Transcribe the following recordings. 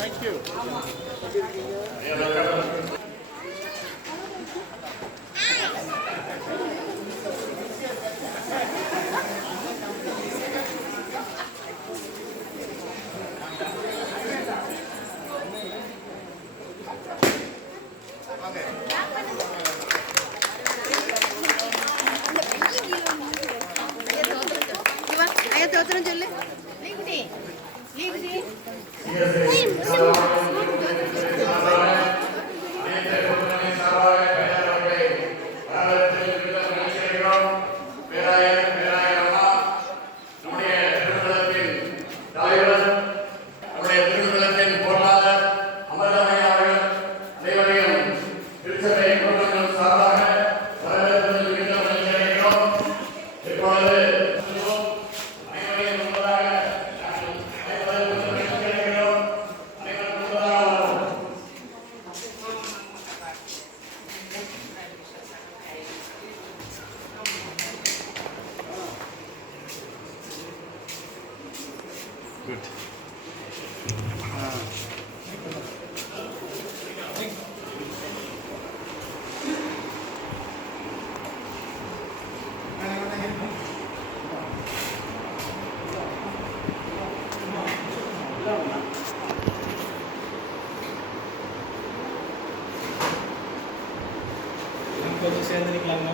Thank you. Good. கொஞ்சம் சேர்ந்து நிற்கலாங்களா?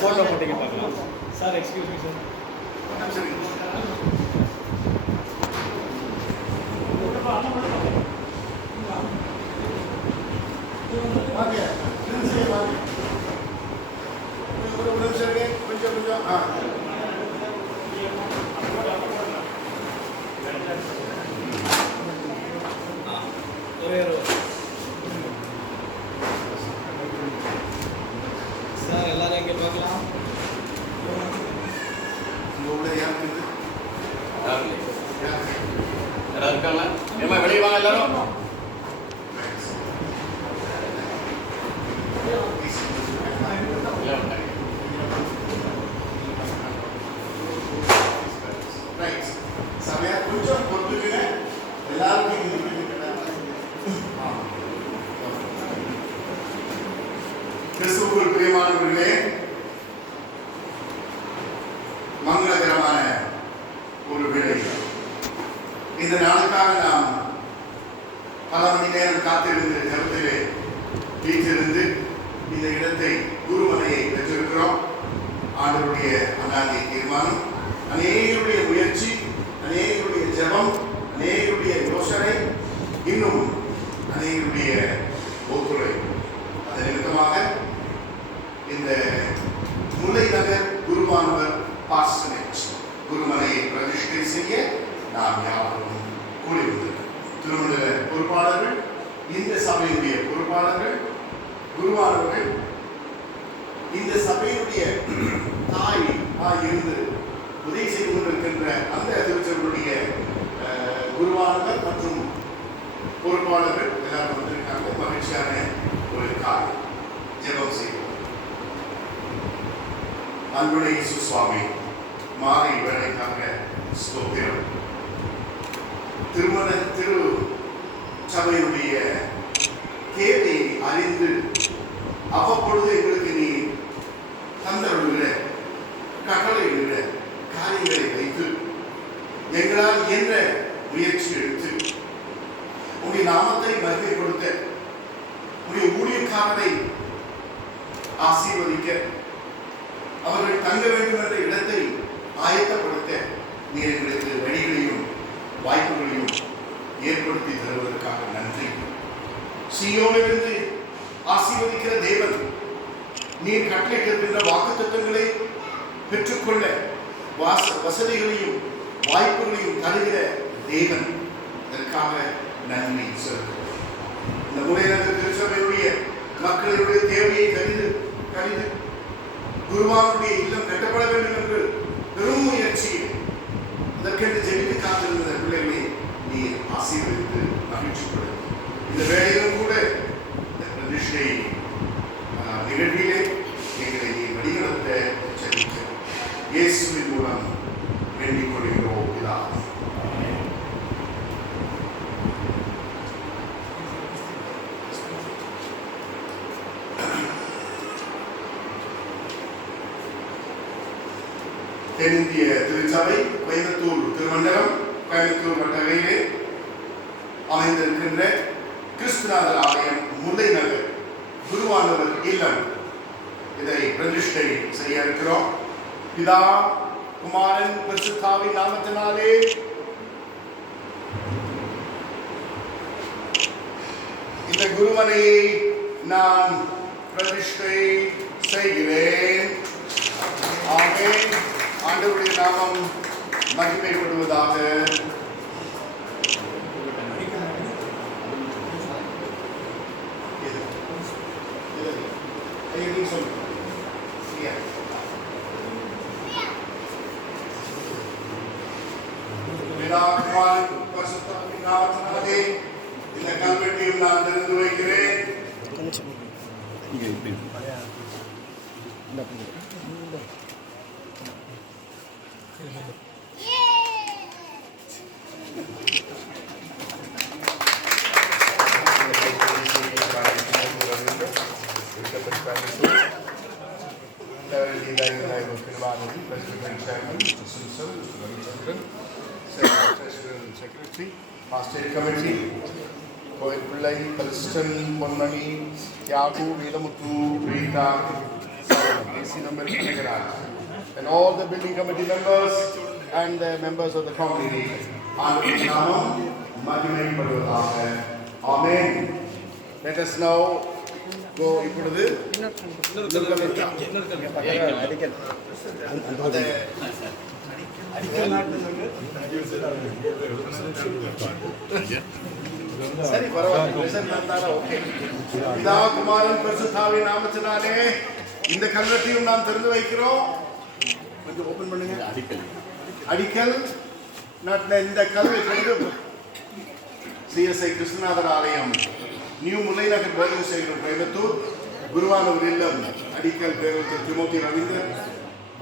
Photo போட்டிங்க பார்க்கலாம். Sir excuse me sir. ஒரே சார் எல்லாரும் எங்கே பார்க்கலாம்? யாராவது இருக்காங்களா? ஏமா வெளியே வாங்க எல்லாரும். கொஞ்சம் பொறுத்துக்குங்க எல்லாருக்கும் கிறிஸ்துவுக்குள் பிரியமானவர்களே, மங்களகரமான ஒரு விடை. இந்த நாளுக்காக நாம் பல மணி நேரம் காத்திருந்து ஜபத்திலே வீட்டிலிருந்து இந்த இடத்தை குருமனையை பெற்றிருக்கிறோம். ஆண்டவருடைய அநாதிய தீர்மானம், அநேகருடைய முயற்சி, அநேகருடைய ஜபம், அநேகருடைய யோசனை, இன்னும் அநேகருடைய ஒத்துழைப்பு. அதன் நிமித்தமாக இந்த முல்லை நகர் குருமானவர் பாஸ்டனேட் குருமனையை பிரதிஷ்டை செய்ய நாம் யாரும் கூடியிருந்தோம். திருமண பொறுப்பாளர்கள், இந்த சபையுடைய பொறுப்பாளர்கள், குருவானவர்கள், இந்த சபையுடைய தாய் இருந்து உதவி செய்து கொண்டிருக்கின்ற அந்த திருச்சபையுடைய குருவானவர் மற்றும் பொறுப்பாளர்கள் எல்லாரும் வந்திருக்காங்க. மகிழ்ச்சியான ஒரு காரியம். ஜெபம் செய்வோம். அன்புடைய இயேசு சுவாமி, மாலை வேலைக்காக ஸ்தோத்திரம். திரு சபையுடைய தேவையை அறிந்து அவ்வப்பொழுது எங்களுக்கு நீ தந்தருகிற கட்டளையிடுகிற காரியங்களை வைத்து எங்களால் என்ற முயற்சி எடுத்து உடைய நாமத்தை மகிமைப்படுத்த, உடைய ஊழியக்காரரை ஆசீர்வதிக்க, அவர்கள் தங்க வேண்டும் என்ற இடத்தை ஆயத்தப்படுத்த நீர் எங்களுக்கு வழிகளையும் வாய்ப்புகளையும் ஏற்படுத்தி தருவதற்காக நன்றி. சீயோனிலிருந்து ஆசீர்வதிக்கிற தேவன், நீர் கட்டளையிட்டிருக்கின்ற வாக்குத்தத்தங்களை பெற்றுக்கொள்ள வசதிகளையும் வாய்ப்புகளையும் தருகிற தேவன், இதற்காக நன்றி சொல்கிறோம். இந்த முறையினது திருச்சபையுடைய மக்களுடைய தேவையை கணிது குருவானுடைய இல்லம் கட்டப்பட வேண்டும் என்று பெரும் முயற்சியில் உனக்கென்று ஜெபித்து காத்திருந்த பிள்ளைகளை நீ ஆசீர்வதித்து மகிழ்ச்சிப்படுத்து. இந்த வேளையிலும் கூட இந்த பிரதிஷ்டை நிகழ்விலே எங்களை நீ வழிநடத்த ஜெபிக்க இயேசுவின் மூலம் வேண்டிக் கொள்கிறோம் பிதாவே. தென்னிந்திய திருச்சபை கோயம்புத்தூர் திருமண்டலம் கோயம்புத்தூர் வட்டகையிலே அமைந்திருக்கின்ற கிறிஸ்துநாதர் ஆலயம் முல்லை நகர் குருவானவர் இல்லம் இதை பிரதிஷ்டை செய்ய இருக்கிறோம். பிதா குமாரன் பரிசுத்தாவின் நாமத்தினாலே இந்த குருமனையை நான் பிரதிஷ்டை செய்கிறேன். ஆமென். ஆண்டவருடைய நாமம் மகிமைப்படுவதாக. இந்த கல்வெட்டையும் நான் திறந்து வைக்கிறேன். Secretary, Pastor Committee, Poet Pillai, Kalston, Ponmani, Yaku, Velamuthu, Rita, AC number and all the building committee members and the members of the community. Amen. Let us now go இப்பொழுது சரி பரவாயில்லை. ஓகே. பிதா குமாரன் பரிசுத்தாவின் நாமத்தினாலே இந்த கல்வெட்டையும் நாம் திறந்து வைக்கிறோம். கொஞ்சம் ஓபன் பண்ணுங்க. அடிக்கல் நாட்டின இந்த கல்வெட்டு சிஎஸ்ஐ கிருஷ்ணநாதர் ஆலயம் நியூ முல்லை நகர் போதனை செய்கிறோம் கோயம்புத்தூர் குருவானவர் இல்லம் அடிக்கல் பேரவர் திமோத்தி ரவீந்தர்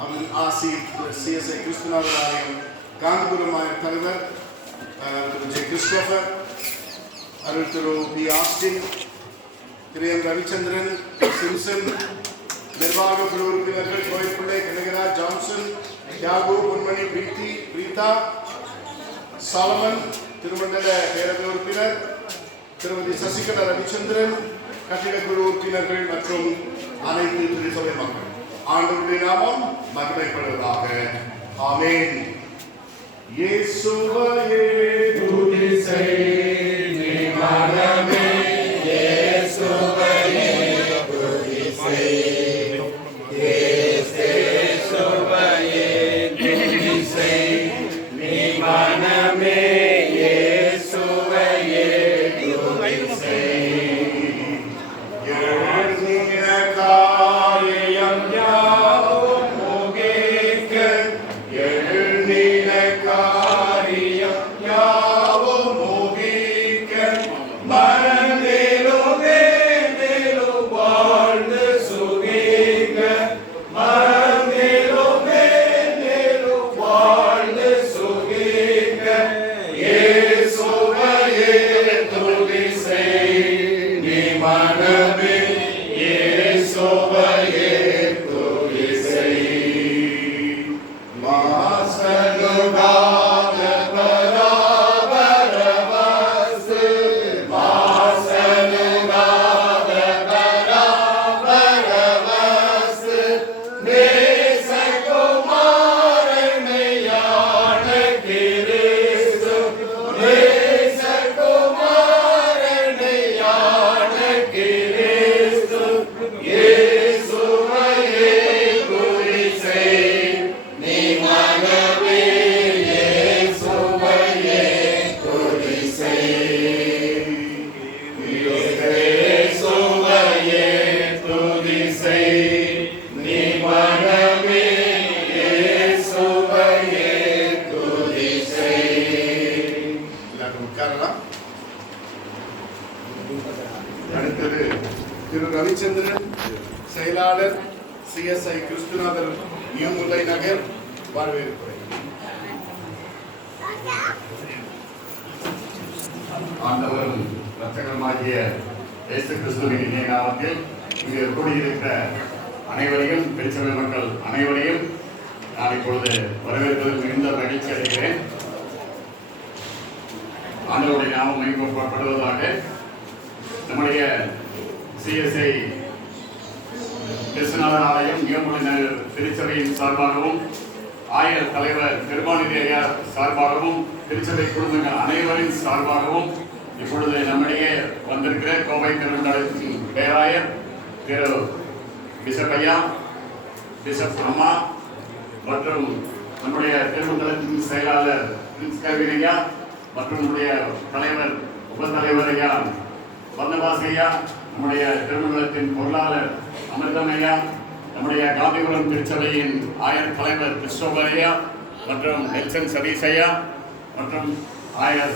அவன் ஆசி சிஎஸ்ஐ கிருஷ்ணநாதர் ஆலயம் காந்திபுரம் ஆயர் தலைவர் திரு J Christopher, Arul Thiru B Austin, திரு எம் ரவிச்சந்திரன், சிம்சன், நிர்வாக குழு உறுப்பினர்கள் கோயில்பிள்ளை, கனகராஜ், ஜான்சன், தியாகு, பொன்மணி, பிரீதா, சாலமன், திருமண்டல பேரவை உறுப்பினர் திருமதி சசிகலா ரவிச்சந்திரன், கட்டிடக்குழு உறுப்பினர்கள் மற்றும் அனைத்து திருச்சபை மக்கள். ஆண்டவருடைய நாமம் மகிமைப்படுவதாக. ஆமென். இயேசுவையே துதி செய் நீ மனமே, இயேசுவையே துதி செய், இயேசுவையே துதி செய் நீ மனமே, இயேசுவையே துதி செய். எழுதின காரியம் யாவும் முகேக்க, எழுதின காரியம் யாவும் முகேக்க. திரு ரவிச்சந்திரன், செயலாளர் CSI கிறிஸ்துநாதர் நியூ முல்லை நகர், வரவேற்கிறேன். ஆண்டவரும் இரட்சகருமாகிய இயேசு கிறிஸ்துவின் இனிய நாமத்தில் இங்கு கூடியிருக்கிற அனைவரையும், திருச்சபை மக்கள் அனைவரையும் நான் இப்பொழுது வரவேற்பதில் மிகுந்த மகிழ்ச்சி அடைகிறேன். ஆண்டவருடைய நாமம் மகிமைப்படுவதாக. நம்முடைய CSI கிறிஸ்துநாதர் ஆலயம் நியூமுல்லை திருச்சபையின் சார்பாகவும், ஆயர் தலைவர் பெருமாநிதி ஐயா சார்பாகவும், திருச்சபை குடும்பங்கள் அனைவரின் சார்பாகவும் இப்பொழுது நம்மிடையே வந்திருக்கிற கோவை திருமண்டலத்தின் பேராயர் திரு பிஷப் ஐயா, பிஷப் அம்மா மற்றும் நம்முடைய திருமண்டலத்தின் செயலாளர் பிரின்ஸ் கல்வின் ஐயா மற்றும் நம்முடைய தலைவர் உபத்தலைவர் ஐயா பர்னபாஸ் ஐயா, நம்முடைய திருமண்டலத்தின் பொருளாளர் அமிர்தம் ஐயா, நம்முடைய காந்திபுரம் திருச்சபையின் ஆயர் தலைவர் கிறிஸ்டோபர் ஐயா மற்றும் நெல்சன் சதீஷ் ஐயா மற்றும் ஆயர்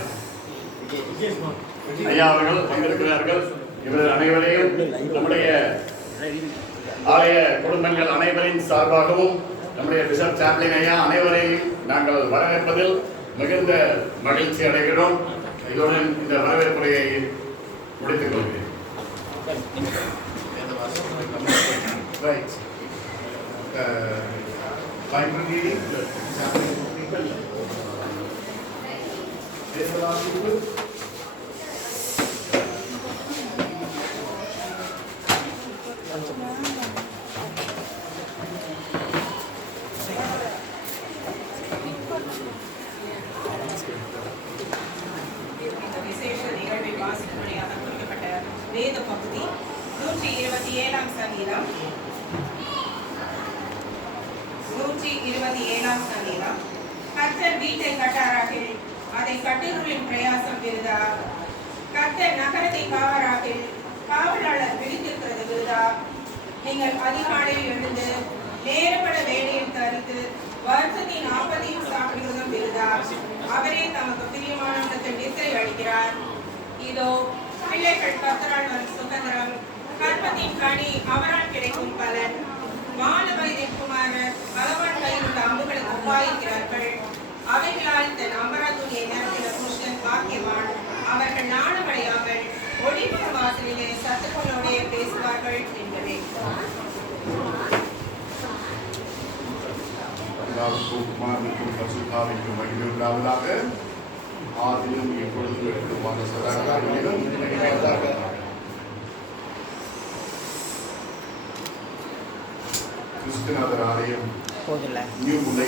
ஐயா அவர்கள் வந்திருக்கிறார்கள். இவர் அனைவரையும் நம்முடைய ஆலய குடும்பங்கள் அனைவரின் சார்பாகவும், நம்முடைய பிஷப் சாப்ளின் ஐயா அனைவரையும் நாங்கள் வரவேற்பதில் மிகுந்த மகிழ்ச்சி அடைகிறோம். இதனுடன் இந்த வரவேற்புரையை முடித்துக் கொள்கிறேன். Right. Bible reading. விசேஷ நிகழ்வை வாசிக்கும்படியாக குறிக்கப்பட்ட வேத பகுதி 127 சங்கீதம். 127 சங்கீதம். கர்த்தர் வீட்டை கட்டாராகில் அதை கட்டுருவின் பிரயாசம் விருதா. கர்த்தர் நகரத்தை காவராகில் காவலாளர் விழித்திருக்கிறது விருதா. நீங்கள் அதிகாலையில் எழுந்து நேரப்பட வேலையில் தரித்து வருஷத்தின் 40 சாப்பிடுவதும் விருதா. அவரே தமக்கு பிரியமானவர்களுக்கு நித்திரை அளிக்கிறார். இதோ பிள்ளைகள் கர்த்தரால் வரும் சுதந்திரம், கற்பத்தின் கனி அவரால் கிடைக்கும் பலன். மால வயதின் குமாரர் பலவான் கையில் உள்ள அம்புகளுக்கு உபாயிக்கிறார்கள். அவைகளால் தன் அம்பராத்துணியை நிரப்பின புருஷன் பாக்கியவான். அவர்கள் நாணமடையாமல் ஒளிபுற வாசலிலே சத்துக்களோடே பேசுவார்கள் என்பதே. குமாரனுக்கும் பசுத்தாவிற்கும் மகிமை உண்டாவதாக. ஆதிலும் எப்பொழுதும் எடுத்துமான சதாகாலங்களிலும் கிறிஸ்துநாதர் ஆலயம் நியூ முல்லை